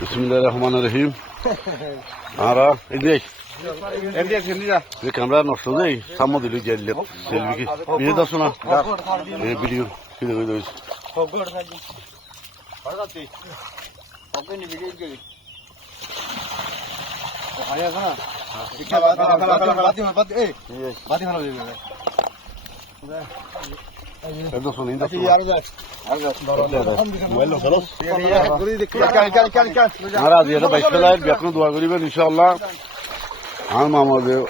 বিসমিল্লাহিররহমানিররহিম। আমরা এই দেখ ক্যামেরা নষ্ট নেই সামনে দিল জেলে সেলফি বিয়ে দর্শ না ভিডিও ফিরে হয়ে যাচ্ছে বাইশ ফেলায় ব্যাকুন দোয়া করিবেন ইনশাআল্লাহ। আর মামাদের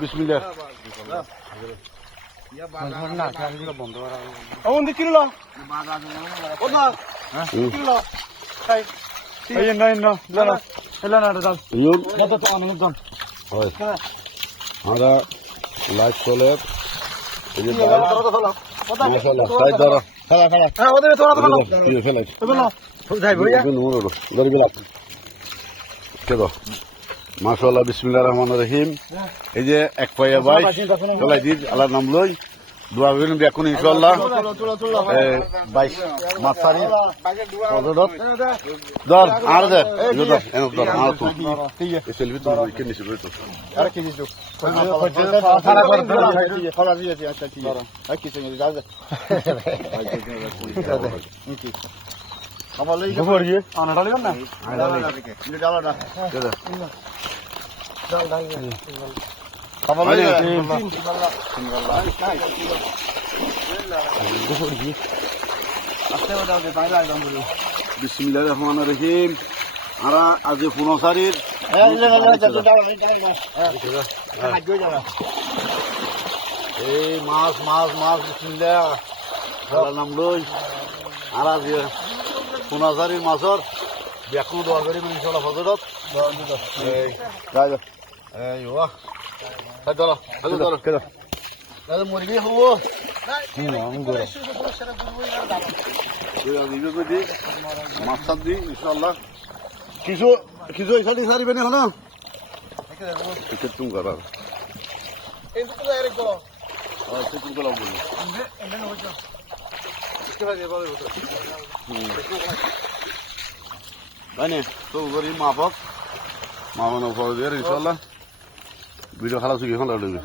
বিসমিল্লাহ আমরা লাইভ চলে মাশাআল্লাহ বিসমিল্লাহির রহমানির রহিম। এই যে এক পাইয়া ভাই চলাই দিন আল্লাহর নাম লই দোয়া করেন এখন ইনশাআল্লাহ 22 মাস সারি পদত দর আর দে দর এন দর আর তো এই সেলফি তো কি নিছে তো আর কি দিছো খানা করে খালা দিয়েছি আচ্ছা ঠিক আছে আর কিছু নেই যাও দে ওকে আবার লই গো পড়িয়ে আনা ডালিবেন না ডালা না ডাল ডাল আবার লই বিসমিল্লাহির রহমানির রহিম। আমরা আজ 15 এই মাছ মাছ মাছ বিসমিল্লাহ আল্লাহর নাম লই আর আজ 15 মাছর ব্যাকুন দোয়া করি ইনশাআল্লাহ ফজরত এই যাই এই ওয়া চলো চলো চলো চলো দাদা মুরগি হবো মাছ দিই ইনশাআল্লাহ কিছু কিছু এখানে সারিবেন এখন তুমি করার তো গরিব মাফক মামানো ফল দিয়ে ইনশাআল্লাহ ভিডিও খারাপ শিখে এখন লাগবে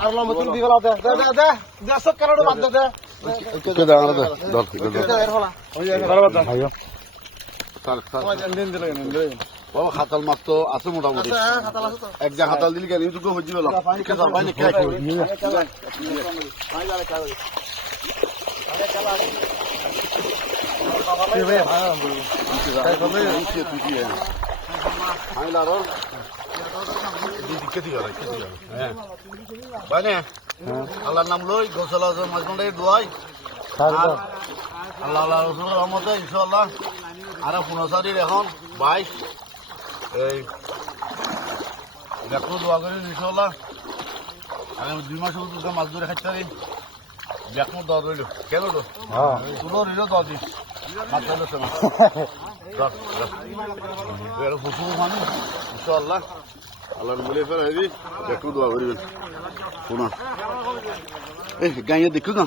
আর মতন দিগলা দে দে দে দে সব কারণে বাদ দে দে কে দাও দে দর দে এর হলা ওই বরাবর দাও ভাইও স্যার স্যার দিন দিলে দিন বাবা খাতাল মাছ তো আছে মোটামুটি এক জায়গা খাতাল দিলি কেন ইউটিউবে হইজি বলো কে স্যার ভাই কে ভাই যাবে কাজ আরে চালা এই ভাই ভাই বলবো তুই আমি লারো আল্লাহর নাম লই গোসল মাঝে দোয়াই আল্লাহ আল্লাহ রসুলের রহমতে ইনশাআল্লাহ আর 15 এখন 22 এই দেখো দোয়া করি ইনশাআল্লাহ আমি 2 মাস দুটো মাছ ধরে খাইতে পারি দেখো দর রইল কেন তো তুলো রইল দর দিস মাছ ধরলে সময় ফুসুর মানুষ ইনশাআল্লাহ আল্লাহর বলে ফের দেখো দোয়া করিবেন শোনা এই গাইয়ে দেখো না